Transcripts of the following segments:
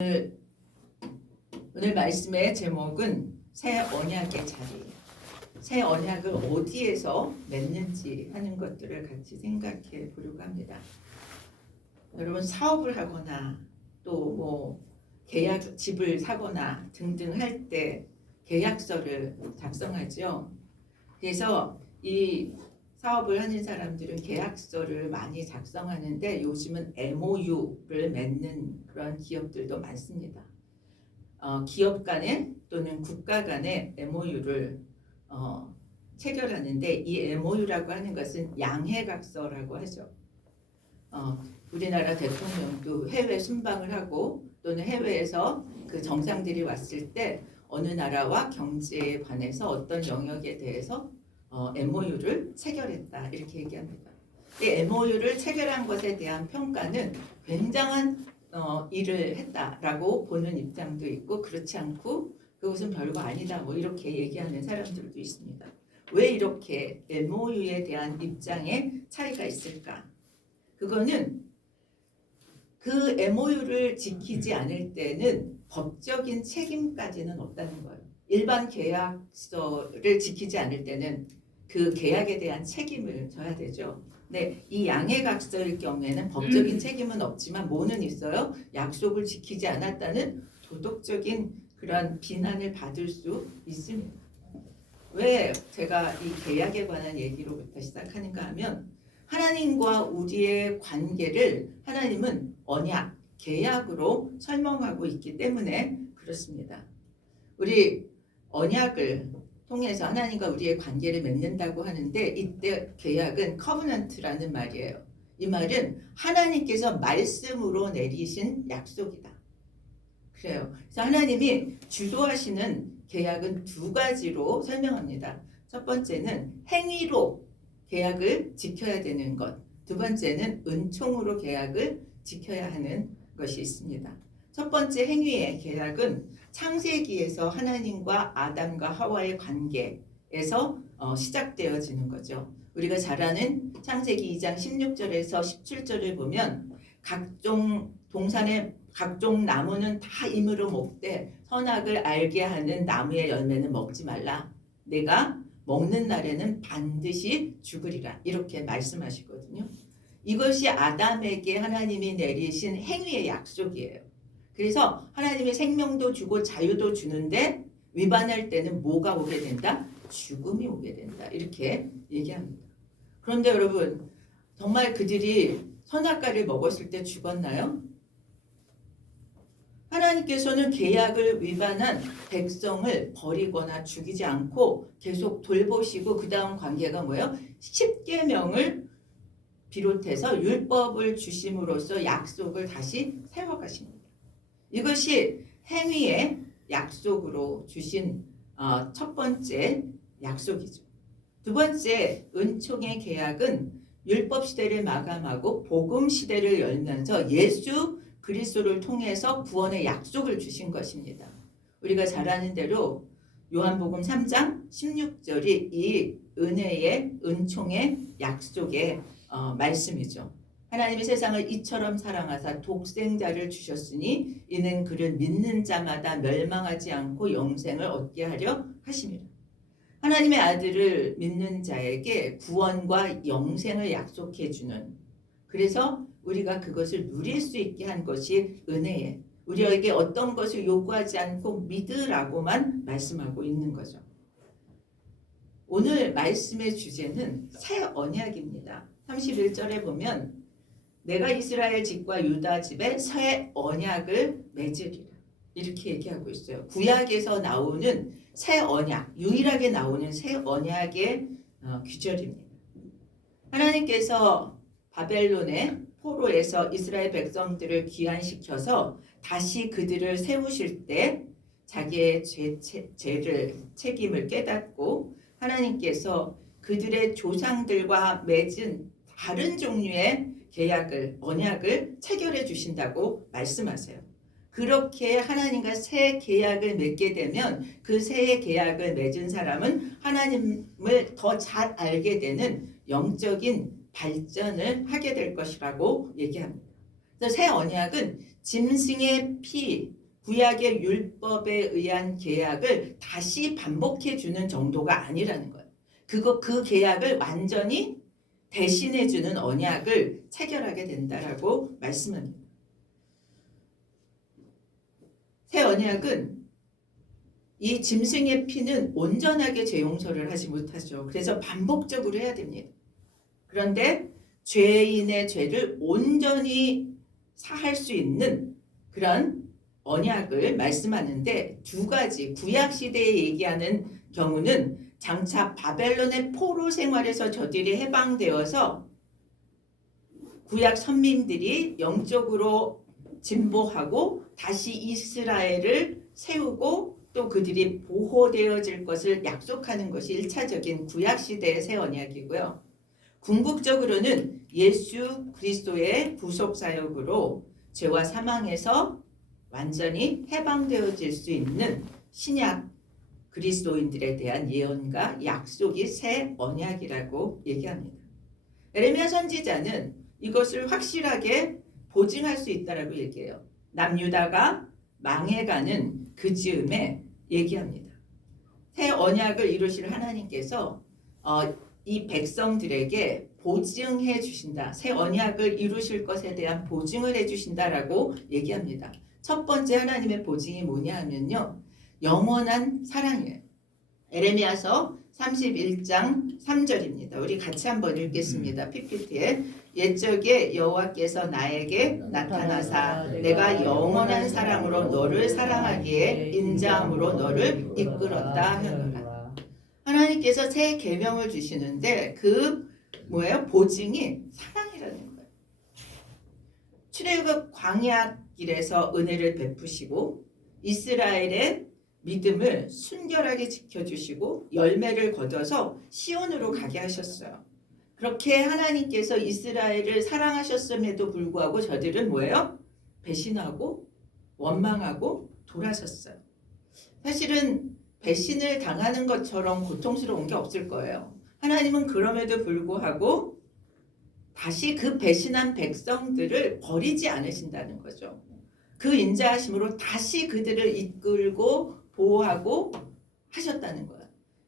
오늘 말씀의 제목은 새 언약의 자리, 새 언약을 어디에서 맺는지 하는 것들을 같이 생각해 보려고 합니다. 여러분, 사업을 하거나 또 계약 집을 사거나 등등 할 때 계약서를 작성하죠. 그래서 이 사업을 하는 사람들은 계약서를 많이 작성하는데 요즘은 MOU를 맺는 그런 기업들도 많습니다. 기업 간에 또는 국가 간에 MOU를 체결하는데 이 MOU라고 하는 것은 양해각서라고 하죠. 우리나라 대통령도 해외 순방을 하고 또는 해외에서 그 정상들이 왔을 때 어느 나라와 경제에 관해서 어떤 영역에 대해서 MOU를 체결했다 이렇게 얘기합니다. MOU를 체결한 것에 대한 평가는 굉장한 일을 했다라고 보는 입장도 있고 그렇지 않고 그것은 별거 아니다 이렇게 얘기하는 사람들도 있습니다. 왜 이렇게 MOU에 대한 입장에 차이가 있을까? 그거는 그 MOU를 지키지 않을 때는 법적인 책임까지는 없다는 거예요. 일반 계약서를 지키지 않을 때는 그 계약에 대한 책임을 져야 되죠. 네, 이 양해각서일 경우에는 법적인 책임은 없지만 뭐는 있어요? 약속을 지키지 않았다는 도덕적인 그런 비난을 받을 수 있습니다. 왜 제가 이 계약에 관한 얘기로부터 시작하는가 하면 하나님과 우리의 관계를 하나님은 언약, 계약으로 설명하고 있기 때문에 그렇습니다. 우리 언약을 통해서 하나님과 우리의 관계를 맺는다고 하는데 이때 계약은 커버넌트라는 말이에요. 이 말은 하나님께서 말씀으로 내리신 약속이다. 그래요. 그래서 하나님이 주도하시는 계약은 두 가지로 설명합니다. 첫 번째는 행위로 계약을 지켜야 되는 것. 두 번째는 은총으로 계약을 지켜야 하는 것이 있습니다. 첫 번째 행위의 계약은 창세기에서 하나님과 아담과 하와의 관계에서 시작되어지는 거죠. 우리가 잘 아는 창세기 2장 16절에서 17절을 보면 각종 동산의 각종 나무는 다 임으로 먹되 선악을 알게 하는 나무의 열매는 먹지 말라. 내가 먹는 날에는 반드시 죽으리라. 이렇게 말씀하시거든요. 이것이 아담에게 하나님이 내리신 행위의 약속이에요. 그래서 하나님이 생명도 주고 자유도 주는데 위반할 때는 뭐가 오게 된다? 죽음이 오게 된다. 이렇게 얘기합니다. 그런데 여러분, 정말 그들이 선악과를 먹었을 때 죽었나요? 하나님께서는 계약을 위반한 백성을 버리거나 죽이지 않고 계속 돌보시고 그 다음 관계가 뭐예요? 10계명을 비롯해서 율법을 주심으로써 약속을 다시 세워가십니다. 이것이 행위의 약속으로 주신 첫 번째 약속이죠. 두 번째 은총의 계약은 율법 시대를 마감하고 복음 시대를 열면서 예수 그리스도를 통해서 구원의 약속을 주신 것입니다. 우리가 잘 아는 대로 요한복음 3장 16절이 이 은혜의 은총의 약속의 말씀이죠. 하나님이 세상을 이처럼 사랑하사 독생자를 주셨으니 이는 그를 믿는 자마다 멸망하지 않고 영생을 얻게 하려 하심이라. 하나님의 아들을 믿는 자에게 구원과 영생을 약속해 주는, 그래서 우리가 그것을 누릴 수 있게 한 것이 은혜에 우리에게 어떤 것을 요구하지 않고 믿으라고만 말씀하고 있는 거죠. 오늘 말씀의 주제는 새 언약입니다. 31절에 보면 내가 이스라엘 집과 유다 집에 새 언약을 맺으리라 이렇게 얘기하고 있어요. 구약에서 나오는 새 언약, 유일하게 나오는 새 언약의 규절입니다. 하나님께서 바벨론의 포로에서 이스라엘 백성들을 귀환시켜서 다시 그들을 세우실 때 자기의 죄를 책임을 깨닫고 하나님께서 그들의 조상들과 맺은 다른 종류의 계약을 언약을 체결해 주신다고 말씀하세요. 그렇게 하나님과 새 계약을 맺게 되면 그 새 계약을 맺은 사람은 하나님을 더 잘 알게 되는 영적인 발전을 하게 될 것이라고 얘기합니다. 그래서 새 언약은 짐승의 피, 구약의 율법에 의한 계약을 다시 반복해 주는 정도가 아니라는 거예요. 그 계약을 완전히 대신해 주는 언약을 체결하게 된다라고 말씀합니다. 새 언약은 이 짐승의 피는 온전하게 죄 용서를 하지 못하죠. 그래서 반복적으로 해야 됩니다. 그런데 죄인의 죄를 온전히 사할 수 있는 그런 언약을 말씀하는데 두 가지, 구약 시대에 얘기하는 경우는 장차 바벨론의 포로 생활에서 저들이 해방되어서 구약 선민들이 영적으로 진보하고 다시 이스라엘을 세우고 또 그들이 보호되어질 것을 약속하는 것이 1차적인 구약 시대의 새 언약이고요. 궁극적으로는 예수 그리스도의 구속 사역으로 죄와 사망에서 완전히 해방되어질 수 있는 신약 그리스도인들에 대한 예언과 약속이 새 언약이라고 얘기합니다. 에레미야 선지자는 이것을 확실하게 보증할 수 있다라고 얘기해요. 남유다가 망해가는 그 즈음에 얘기합니다. 새 언약을 이루실 하나님께서 이 백성들에게 보증해 주신다. 새 언약을 이루실 것에 대한 보증을 해 주신다라고 얘기합니다. 첫 번째 하나님의 보증이 뭐냐 하면요. 영원한 사랑이에요. 에레미야서 31장 3절입니다. 우리 같이 한번 읽겠습니다. PPT에 옛적에 여호와께서 나에게 나타나사 내가 영원한 사랑으로 너를 사랑하기에 인자함으로 너를 이끌었다 하노라. 하나님께서 새 계명을 주시는데 그 보증이 사랑이라는 거예요. 출애굽 광야 길에서 은혜를 베푸시고 이스라엘의 믿음을 순결하게 지켜주시고 열매를 거둬서 시온으로 가게 하셨어요. 그렇게 하나님께서 이스라엘을 사랑하셨음에도 불구하고 저들은 배신하고 원망하고 돌아섰어요. 사실은 배신을 당하는 것처럼 고통스러운 게 없을 거예요. 하나님은 그럼에도 불구하고 다시 그 배신한 백성들을 버리지 않으신다는 거죠. 그 인자하심으로 다시 그들을 이끌고 보호하고 하셨다는 거예요.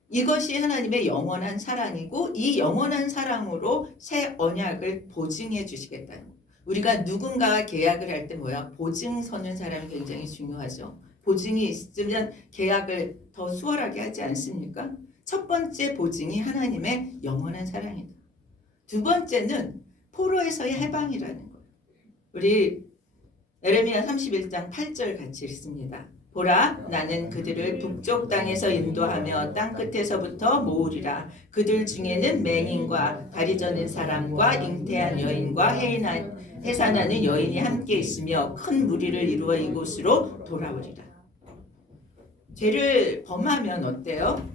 이것이 하나님의 영원한 사랑이고 이 영원한 사랑으로 새 언약을 보증해 주시겠다는 거예요. 우리가 누군가와 계약을 할 때 보증 서는 사람이 굉장히 중요하죠. 보증이 있으면 계약을 더 수월하게 하지 않습니까? 첫 번째 보증이 하나님의 영원한 사랑이다. 두 번째는 포로에서의 해방이라는 거예요. 우리 에레미야 31장 8절 같이 읽습니다. 보라, 나는 그들을 북쪽 땅에서 인도하며 땅 끝에서부터 모으리라. 그들 중에는 맹인과 다리 저는 사람과 잉태한 여인과 해산하는 여인이 함께 있으며 큰 무리를 이루어 이곳으로 돌아오리라. 죄를 범하면 어때요?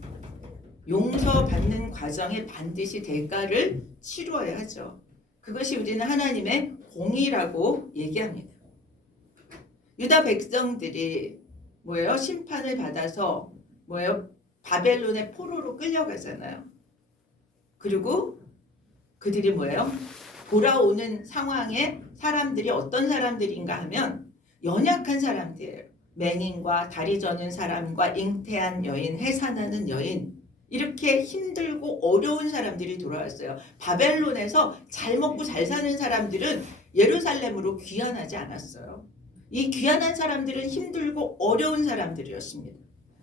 용서받는 과정에 반드시 대가를 치루어야 하죠. 그것이 우리는 하나님의 공의라고 얘기합니다. 유다 백성들이 심판을 받아서 바벨론의 포로로 끌려가잖아요. 그리고 그들이 돌아오는 상황에 사람들이 어떤 사람들인가 하면 연약한 사람들이에요. 맹인과 다리 저는 사람과 잉태한 여인, 해산하는 여인, 이렇게 힘들고 어려운 사람들이 돌아왔어요. 바벨론에서 잘 먹고 잘 사는 사람들은 예루살렘으로 귀환하지 않았어요. 이 귀환한 사람들은 힘들고 어려운 사람들이었습니다.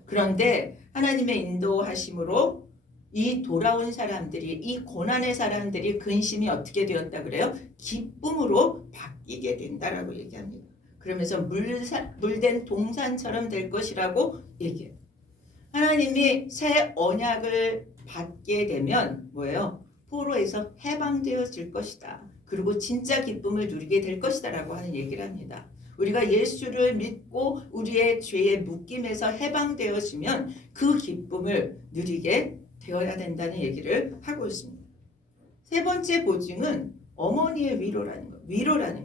그런데 하나님의 인도하심으로 이 돌아온 사람들이, 이 고난의 사람들이 근심이 어떻게 되었다 그래요? 기쁨으로 바뀌게 된다라고 얘기합니다. 그러면서 물된 동산처럼 될 것이라고 얘기해요. 하나님이 새 언약을 받게 되면 포로에서 해방되어질 것이다. 그리고 진짜 기쁨을 누리게 될 것이다 라고 하는 얘기를 합니다. 우리가 예수를 믿고 우리의 죄의 묶임에서 해방되어지면 그 기쁨을 누리게 되어야 된다는 얘기를 하고 있습니다. 세 번째 보증은 어머니의 위로라는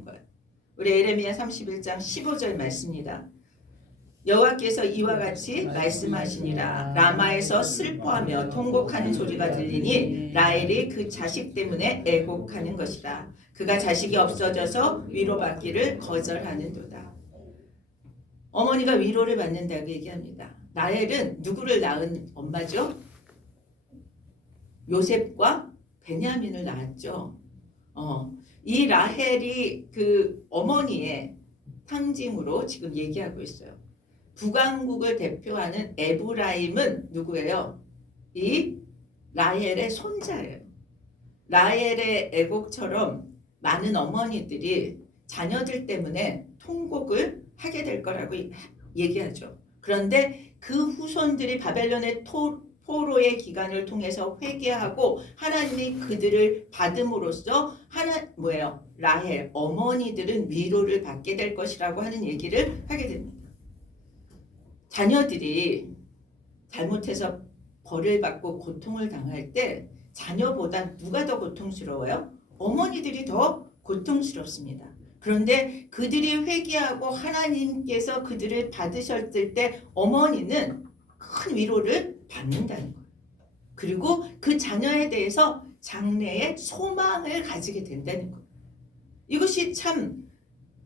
거예요. 우리 에레미야 31장 15절 말씀입니다. 여호와께서 이와 같이 말씀하시니라. 라마에서 슬퍼하며 통곡하는 소리가 들리니 라헬이 그 자식 때문에 애곡하는 것이라. 그가 자식이 없어져서 위로받기를 거절하는도다. 어머니가 위로를 받는다고 얘기합니다. 라헬은 누구를 낳은 엄마죠? 요셉과 베냐민을 낳았죠. 이 라헬이 그 어머니의 상징으로 지금 얘기하고 있어요. 북왕국을 대표하는 에브라임은 누구예요? 이 라헬의 손자예요. 라헬의 애곡처럼 많은 어머니들이 자녀들 때문에 통곡을 하게 될 거라고 얘기하죠. 그런데 그 후손들이 바벨론의 포로의 기간을 통해서 회개하고 하나님이 그들을 받음으로써 라헬 어머니들은 위로를 받게 될 것이라고 하는 얘기를 하게 됩니다. 자녀들이 잘못해서 벌을 받고 고통을 당할 때 자녀보다 누가 더 고통스러워요? 어머니들이 더 고통스럽습니다. 그런데 그들이 회개하고 하나님께서 그들을 받으셨을 때 어머니는 큰 위로를 받는다는 거예요. 그리고 그 자녀에 대해서 장래의 소망을 가지게 된다는 거예요. 이것이 참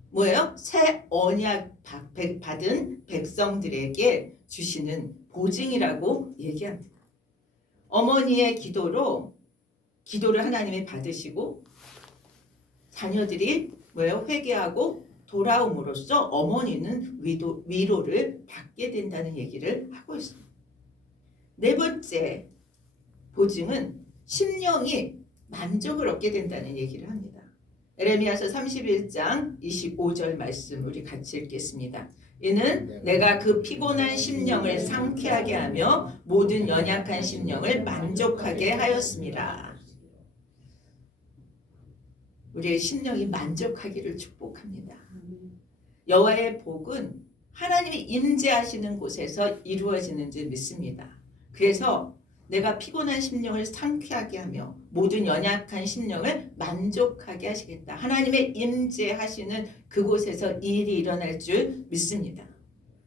뭐예요? 새 언약 받은 백성들에게 주시는 보증이라고 얘기합니다. 어머니의 기도를 하나님이 받으시고 자녀들이 회개하고 돌아옴으로써 어머니는 위로를 받게 된다는 얘기를 하고 있습니다. 네 번째 보증은 심령이 만족을 얻게 된다는 얘기를 합니다. 에레미야서 31장 25절 말씀 우리 같이 읽겠습니다. 이는 내가 그 피곤한 심령을 상쾌하게 하며 모든 연약한 심령을 만족하게 하였습니다. 우리의 심령이 만족하기를 축복합니다. 여호와의 복은 하나님이 임재하시는 곳에서 이루어지는 줄 믿습니다. 그래서 내가 피곤한 심령을 상쾌하게 하며 모든 연약한 심령을 만족하게 하시겠다. 하나님의 임재하시는 그곳에서 일이 일어날 줄 믿습니다.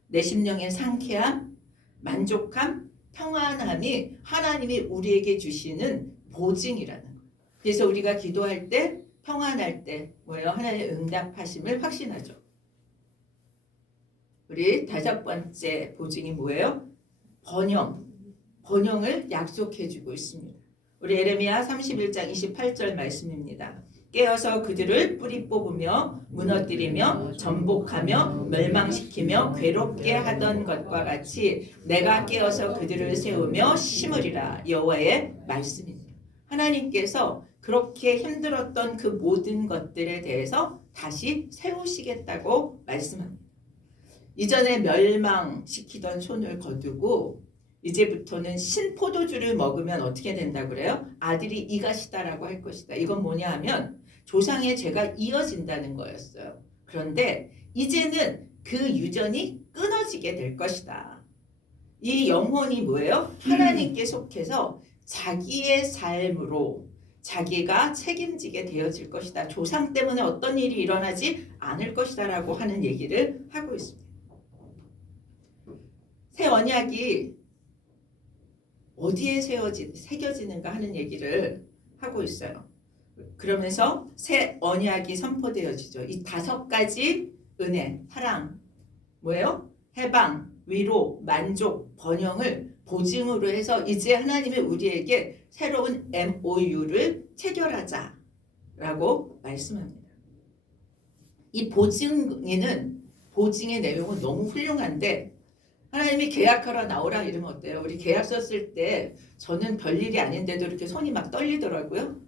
내 심령의 상쾌함, 만족함, 평안함이 하나님이 우리에게 주시는 보증이라는 거예요. 그래서 우리가 기도할 때 평안할 때 하나님의 응답하심을 확신하죠. 우리 다섯 번째 보증이 뭐예요? 번영을 약속해주고 있습니다. 우리 에레미야 31장 28절 말씀입니다. 깨어서 그들을 뿌리 뽑으며 무너뜨리며 전복하며 멸망시키며 괴롭게 하던 것과 같이 내가 깨어서 그들을 세우며 심으리라. 여호와의 말씀입니다. 하나님께서 그렇게 힘들었던 그 모든 것들에 대해서 다시 세우시겠다고 말씀합니다. 이전에 멸망시키던 손을 거두고 이제부터는 신포도주를 먹으면 어떻게 된다고 그래요? 아들이 이가시다라고 할 것이다. 이건 뭐냐 하면 조상의 죄가 이어진다는 거였어요. 그런데 이제는 그 유전이 끊어지게 될 것이다. 이 영혼이 뭐예요? 하나님께 속해서 자기의 삶으로 자기가 책임지게 되어질 것이다. 조상 때문에 어떤 일이 일어나지 않을 것이다 라고 하는 얘기를 하고 있습니다. 새 언약이 어디에 새겨지는가 하는 얘기를 하고 있어요. 그러면서 새 언약이 선포되어지죠. 이 다섯 가지 은혜, 사랑, 뭐예요? 해방, 위로, 만족, 번영을 보증으로 해서 이제 하나님이 우리에게 새로운 MOU를 체결하자라고 말씀합니다. 이 보증의 내용은 너무 훌륭한데 하나님이 계약하러 나오라 이러면 어때요? 우리 계약서 쓸 때 저는 별일이 아닌데도 이렇게 손이 막 떨리더라고요.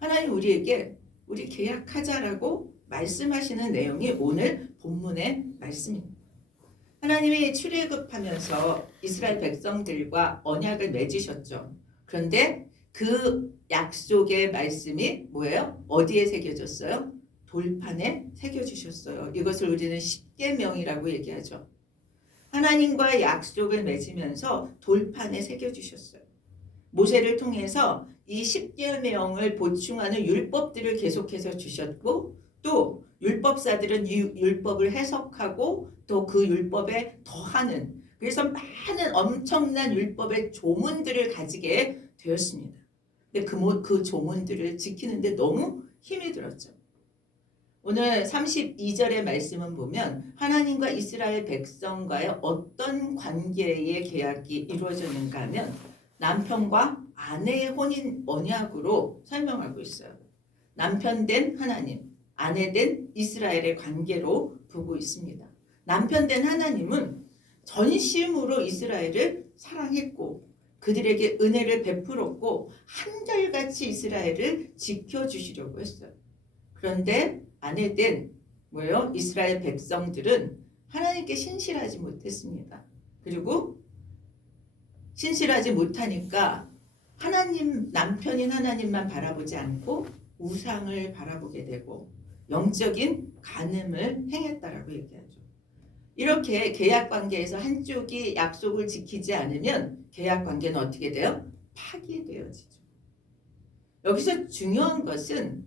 하나님 우리에게 우리 계약하자라고 말씀하시는 내용이 오늘 본문의 말씀입니다. 하나님이 출애굽하면서 이스라엘 백성들과 언약을 맺으셨죠. 그런데 그 약속의 말씀이 뭐예요? 어디에 새겨졌어요? 돌판에 새겨주셨어요. 이것을 우리는 십계명이라고 얘기하죠. 하나님과 약속을 맺으면서 돌판에 새겨주셨어요. 모세를 통해서 이 십계명을 보충하는 율법들을 계속해서 주셨고 또 율법사들은 이 율법을 해석하고 또 그 율법에 더하는 그래서 많은 엄청난 율법의 조문들을 가지게 되었습니다. 근데 그 조문들을 지키는데 너무 힘이 들었죠. 오늘 32절의 말씀은 보면 하나님과 이스라엘 백성과의 어떤 관계의 계약이 이루어졌는가 하면 남편과 아내의 혼인 언약으로 설명하고 있어요. 남편 된 하나님, 아내 된 이스라엘의 관계로 보고 있습니다. 남편 된 하나님은 전심으로 이스라엘을 사랑했고 그들에게 은혜를 베풀었고 한결같이 이스라엘을 지켜주시려고 했어요. 그런데 아내 된 이스라엘 백성들은 하나님께 신실하지 못했습니다. 그리고 신실하지 못하니까 남편인 하나님만 바라보지 않고 우상을 바라보게 되고 영적인 간음을 행했다라고 얘기하죠. 이렇게 계약 관계에서 한쪽이 약속을 지키지 않으면 계약 관계는 어떻게 돼요? 파기되어지죠. 여기서 중요한 것은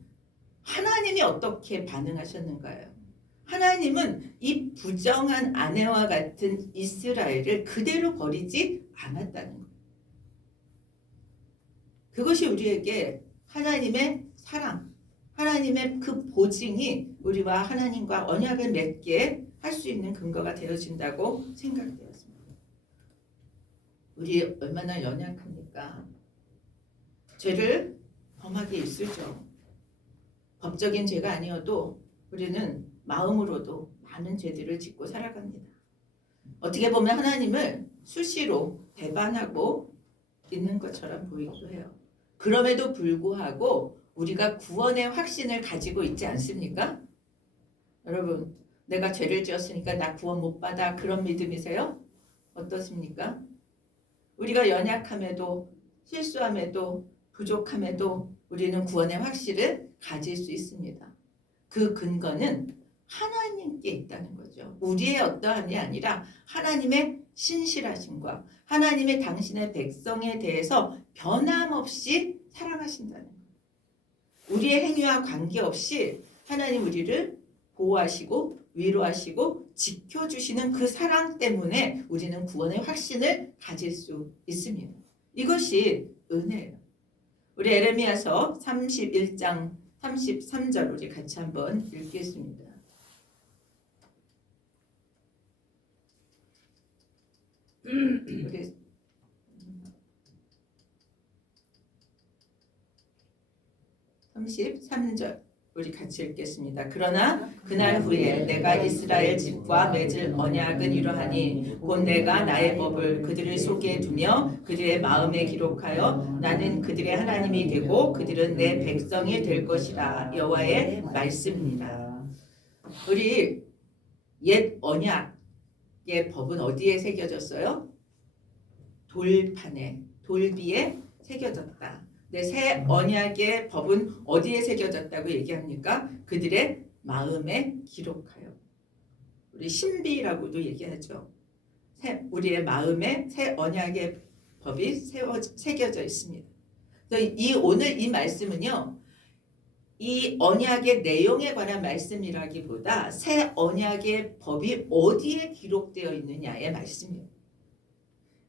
하나님이 어떻게 반응하셨는가요? 하나님은 이 부정한 아내와 같은 이스라엘을 그대로 버리지 않았다는 거예요. 그것이 우리에게 하나님의 사랑, 하나님의 그 보증이 우리와 하나님과 언약을 맺게 할 수 있는 근거가 되어진다고 생각되었습니다. 우리 얼마나 연약합니까? 죄를 범하게 있으죠. 법적인 죄가 아니어도 우리는 마음으로도 많은 죄들을 짓고 살아갑니다. 어떻게 보면 하나님을 수시로 배반하고 있는 것처럼 보이기도 해요. 그럼에도 불구하고 우리가 구원의 확신을 가지고 있지 않습니까? 여러분, 내가 죄를 지었으니까 나 구원 못 받아, 그런 믿음이세요? 어떻습니까? 우리가 연약함에도 실수함에도 부족함에도 우리는 구원의 확신을 가질 수 있습니다. 그 근거는 하나님께 있다는 거죠. 우리의 어떠함이 아니라 하나님의 신실하심과 하나님의 당신의 백성에 대해서 변함없이 사랑하신다는 거예요. 우리의 행위와 관계없이 하나님 우리를 보호하시고 위로하시고 지켜주시는 그 사랑 때문에 우리는 구원의 확신을 가질 수 있습니다. 이것이 은혜예요. 우리 에레미야서 31장 33절 우리 같이 한번 읽겠습니다. 우리 33절 우리 같이 읽겠습니다. 그러나 그날 후에 내가 이스라엘 집과 맺을 언약은 이러하니 곧 내가 나의 법을 그들의 속에 두며 그들의 마음에 기록하여 나는 그들의 하나님이 되고 그들은 내 백성이 될 것이라. 여호와의 말씀입니다. 우리 옛 언약의 법은 어디에 새겨졌어요? 돌판에, 돌비에 새겨졌다. 새 언약의 법은 어디에 새겨졌다고 얘기합니까? 그들의 마음에 기록하여. 우리 신비라고도 얘기하죠. 우리의 마음에 새 언약의 법이 새겨져 있습니다. 오늘 이 말씀은요, 이 언약의 내용에 관한 말씀이라기보다 새 언약의 법이 어디에 기록되어 있느냐의 말씀이에요.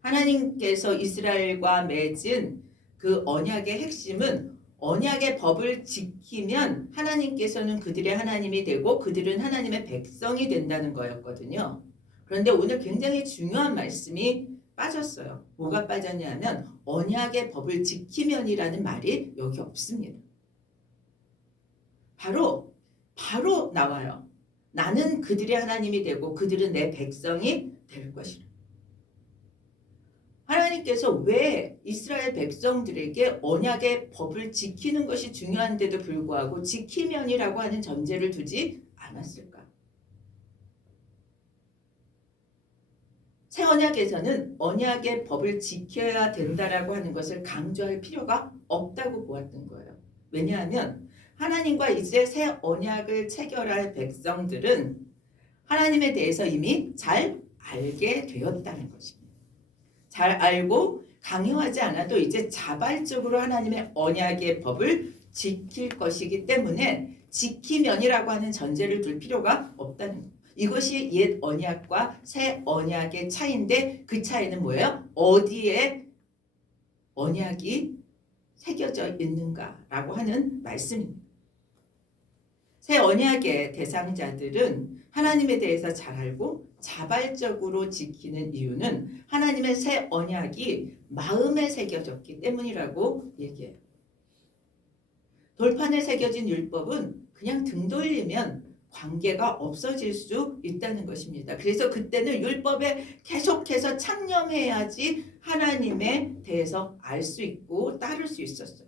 하나님께서 이스라엘과 맺은 그 언약의 핵심은 언약의 법을 지키면 하나님께서는 그들의 하나님이 되고 그들은 하나님의 백성이 된다는 거였거든요. 그런데 오늘 굉장히 중요한 말씀이 빠졌어요. 뭐가 빠졌냐면 언약의 법을 지키면이라는 말이 여기 없습니다. 바로 나와요. 나는 그들의 하나님이 되고 그들은 내 백성이 될 것이라. 하나님께서 왜 이스라엘 백성들에게 언약의 법을 지키는 것이 중요한데도 불구하고 지키면이라고 하는 전제를 두지 않았을까? 새 언약에서는 언약의 법을 지켜야 된다라고 하는 것을 강조할 필요가 없다고 보았던 거예요. 왜냐하면 하나님과 이제 새 언약을 체결할 백성들은 하나님에 대해서 이미 잘 알게 되었다는 것입니다. 잘 알고 강요하지 않아도 이제 자발적으로 하나님의 언약의 법을 지킬 것이기 때문에 지키면이라고 하는 전제를 둘 필요가 없다는 거예요. 이것이 옛 언약과 새 언약의 차이인데 그 차이는 뭐예요? 어디에 언약이 새겨져 있는가라고 하는 말씀입니다. 새 언약의 대상자들은 하나님에 대해서 잘 알고 자발적으로 지키는 이유는 하나님의 새 언약이 마음에 새겨졌기 때문이라고 얘기해요. 돌판에 새겨진 율법은 그냥 등 돌리면 관계가 없어질 수 있다는 것입니다. 그래서 그때는 율법에 계속해서 창념해야지 하나님에 대해서 알 수 있고 따를 수 있었어요.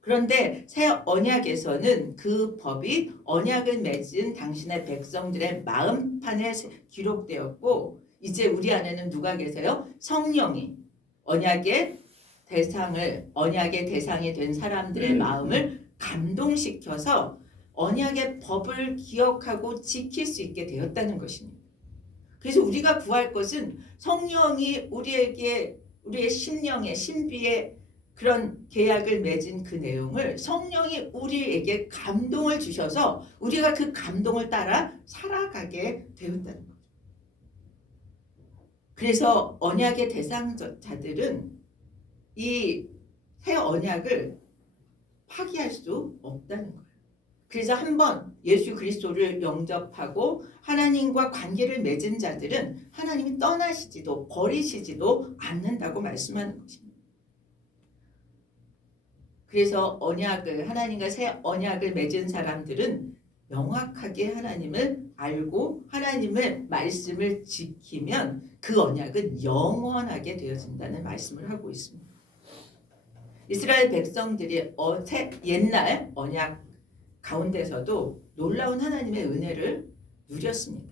그런데 새 언약에서는 그 법이 언약을 맺은 당신의 백성들의 마음판에 기록되었고 이제 우리 안에는 누가 계세요? 성령이 언약의 대상이 된 사람들의 마음을 감동시켜서 언약의 법을 기억하고 지킬 수 있게 되었다는 것입니다. 그래서 우리가 구할 것은 성령이 우리의 심령의 신비의 그런 계약을 맺은 그 내용을 성령이 우리에게 감동을 주셔서 우리가 그 감동을 따라 살아가게 되었다는 거죠. 그래서 언약의 대상자들은 이 새 언약을 파기할 수 없다는 거예요. 그래서 한번 예수 그리스도를 영접하고 하나님과 관계를 맺은 자들은 하나님이 떠나시지도 버리시지도 않는다고 말씀하는 것입니다. 그래서 하나님과 새 언약을 맺은 사람들은 명확하게 하나님을 알고 하나님의 말씀을 지키면 그 언약은 영원하게 되어진다는 말씀을 하고 있습니다. 이스라엘 백성들이 옛날 언약 가운데서도 놀라운 하나님의 은혜를 누렸습니다.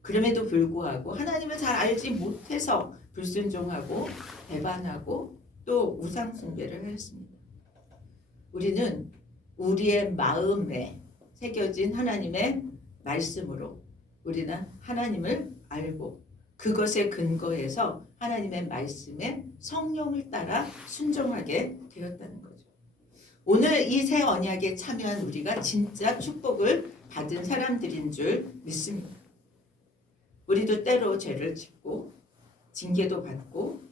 그럼에도 불구하고 하나님을 잘 알지 못해서 불순종하고 배반하고 또 우상 숭배를 하였습니다. 우리는 우리의 마음에 새겨진 하나님의 말씀으로 우리는 하나님을 알고 그것에 근거해서 하나님의 말씀에 성령을 따라 순종하게 되었다는 거죠. 오늘 이 새 언약에 참여한 우리가 진짜 축복을 받은 사람들인 줄 믿습니다. 우리도 때로 죄를 짓고 징계도 받고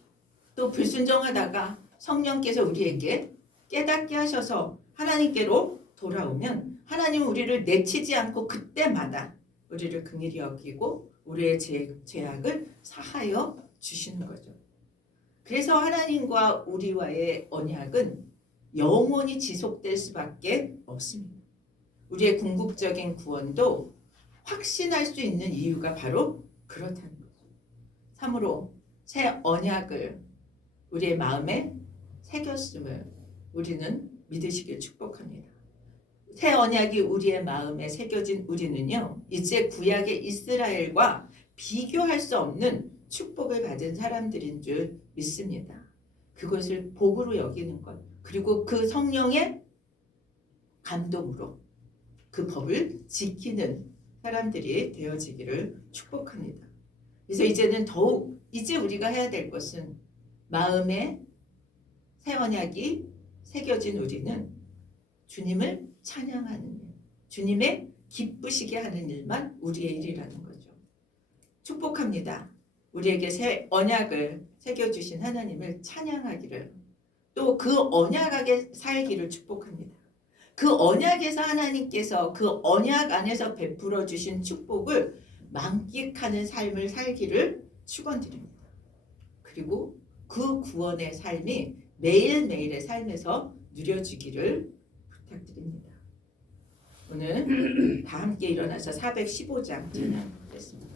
또 불순종하다가 성령께서 우리에게 깨닫게 하셔서 하나님께로 돌아오면 하나님은 우리를 내치지 않고 그때마다 우리를 긍휼히 여기고 우리의 죄악을 사하여 주시는 거죠. 그래서 하나님과 우리와의 언약은 영원히 지속될 수밖에 없습니다. 우리의 궁극적인 구원도 확신할 수 있는 이유가 바로 그렇다는 거죠. 참으로 새 언약을 우리의 마음에 새겼음을 우리는 믿으시길 축복합니다. 새 언약이 우리의 마음에 새겨진 우리는요, 이제 구약의 이스라엘과 비교할 수 없는 축복을 받은 사람들인 줄 믿습니다. 그것을 복으로 여기는 것, 그리고 그 성령의 감동으로 그 법을 지키는 사람들이 되어지기를 축복합니다. 그래서 이제는 더욱 이제 우리가 해야 될 것은 마음에 새 언약이 새겨진 우리는 주님을 찬양하는 일, 주님의 기쁘시게 하는 일만 우리의 일이라는 거죠. 축복합니다. 우리에게 새 언약을 새겨주신 하나님을 찬양하기를, 또 그 언약하게 살기를 축복합니다. 그 언약에서 하나님께서 그 언약 안에서 베풀어 주신 축복을 만끽하는 삶을 살기를 축원드립니다. 그리고 그 구원의 삶이 매일매일의 삶에서 누려지기를 부탁드립니다. 오늘 다 함께 일어나서 415장 찬양하겠습니다.